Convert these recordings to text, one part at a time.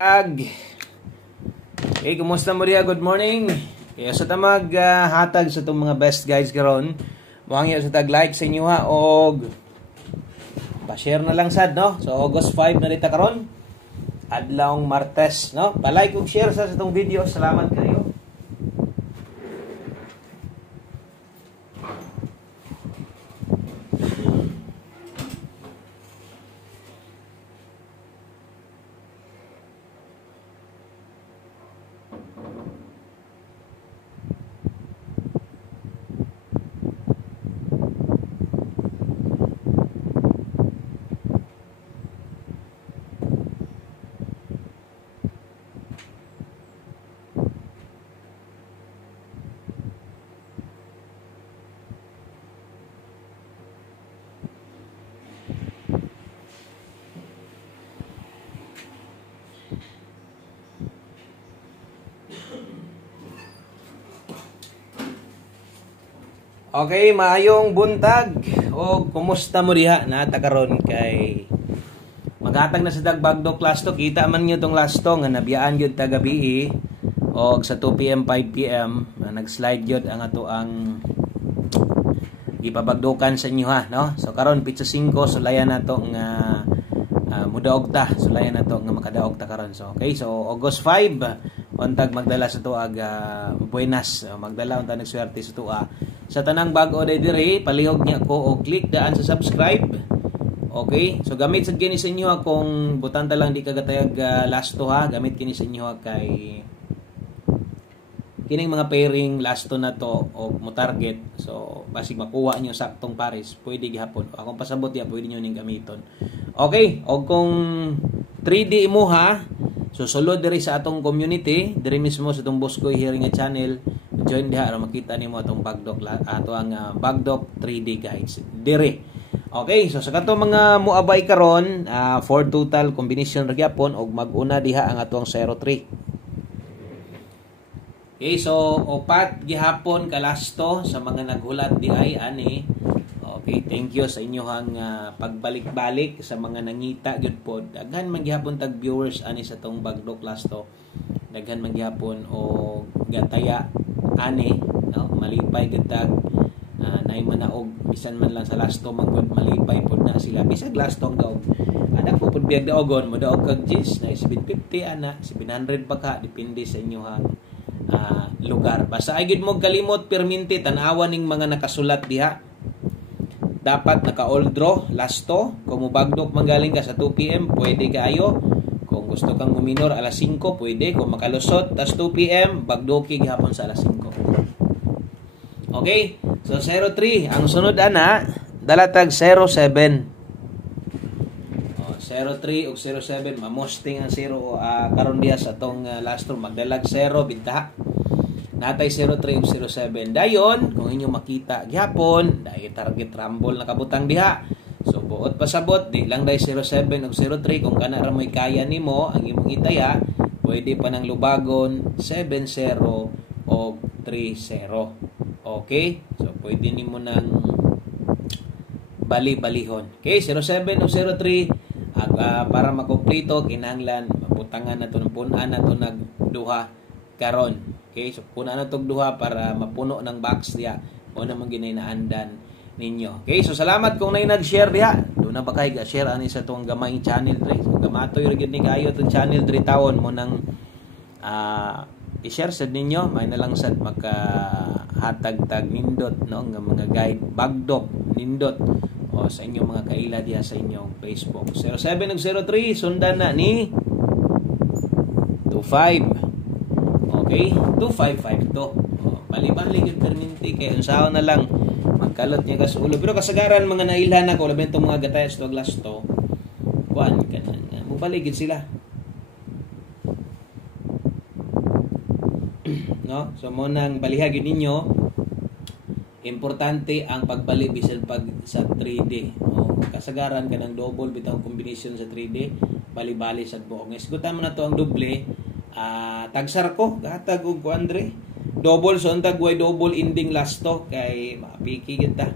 Hey, kumusta mo diya? Good morning. Kaya sa tamag hatag sa itong mga best guys karon, muhangyo sa tag like sa inyo ha og pa-share na lang sad no. So August 5 na dita karon. Adlawng Martes no. Pa-like ug share sa itong video. Salamat kayo. Okay, maayong buntag o kumusta mo diha nata karon kay maghatag na sa dagbagdo class to. Kita man niyo tong last to nga nabiyaan gyud ta gabi og sa 2 PM 5 PM nag-slide gyud ang ato ang gipabagdokan sa inyo ha no. So karon pitsa 5 sulayan nato nga mudaog ta, sulayan nato nga makadaog ta karon. So okay, so August 5 untag magdala sa tuag buenas, magdala unta nagswerte sa tuwa. Sa tanang bag-o dire, palihog niya ko o click daan sa subscribe. Okay? So gamit sa kini sa inyo akong butanta lang di kagatayag last to ha. Gamit kini sa inyo kay kining mga pairing last to na to o mo target. So basig makuha niyo saktong pares, pwede gihapon. Akong pasabot ya pwede niyo ning gamiton. Okay? O kung 3D mo ha, so sulod diri sa atong community, diri mismo sa atong Boscoy Hearing channel. Join diha para makita nimo atong bagdok ato ang bagdok 3D guides dire. Okay, so sa kato mga muabay karon, 4 total combination ra gyapon og mag-una diha ang atong 03. Okay, so opat gihapon kalasto sa mga naghulat di ay ani. Okay, thank you sa inyohang pagbalik-balik sa mga nangita gyud pod. Daghan man gihapon tag viewers ani sa tong bagdok lasto. Daghan man gihapon o gataya ani no malipay gitag nay manaog bisan man lang sa lasto magud malipay pod na sila bisag lasto ang daog anak ko pod biag daogon mo daog kag gis na 750 ana 700 pa ka depende sa inyohang lugar basta ay gid mo kalimot perminti tan-awan ning mga nakasulat diha dapat naka all draw lasto kung mubagdok manggaling ka sa 2 PM pwede kaayo. Kung gusto kang uminor alas 5, pwede. Kung makalusot, tas 2 PM, bagdoki gihapon sa alas 5. Okay? So, 03. Ang sunod, ana, dalatag 07. 03 o 07. Mamosting ang 0 karon diya sa tong last room. Magdalag 0, bintaha. Natay 03 o 07. Dayon, kung inyo makita gihapon, dahil target rumble na kabutang diha. So buot pasabot di lang day 07 ug 03 kung kana ra mo'y kaya nimo ang imong itaya pwede pa nang lubagon 70 o 30. Okay? So pwede nimo nang bali-balihon. Okay, 07 o 03 para makumpleto kinahanglan maputangan nato ng punan nato nagduha karon. Okay, so punan nato duha para mapuno ng box diya o namang ginaynaandan ninyo. Okay, so salamat kung nay nag-share diha. Do na ba kay ga-share ani sa tong gamay channel dre. So gamatoy ra gid ni kayo tong channel dre tawon mo nang i-share sad ninyo, may na lang sad maka hatag-tag nindot no nga mga guide bagdok nindot o sa inyong mga kaila diha sa inyong Facebook. 07 ug 03 sundan na ni 25. Okay, 2552. Bali-bali gid perminti kay unsaon na lang magkalot niya kas ulo pero kasagaran mga nailhan ako labi itong mga gatayas to glasto kuan kanan mubaligid sila no so mo nang balihagin ninyo importante ang pagbalik bisan pag sa 3D kasagaran kanang double bitang combination sa 3D bali-bali sa buong isgutan mo na to ang doble tagsar ko gatag og Andre double so untag way double ending last to kay mapiki kita.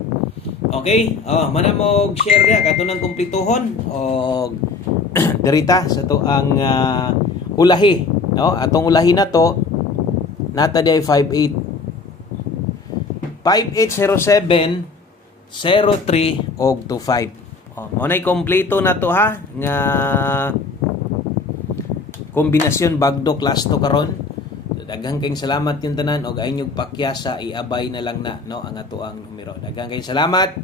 Okay? Mana mo share dia kato nang kumplituhon og derita sa to ang ulahi, no? Atong ulahi na to nata di ay 58 5807 03 og 25. Mo nay kompleto na to ha nga kombinasyon bagdo class to karon. Daghang kayong salamat yung tanan og ayong pakyasa iabay na lang na no ang ato ang numero. Daghang kayong salamat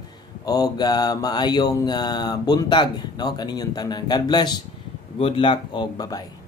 og maayong buntag no kaninyong tanan. God bless. Good luck og bye-bye.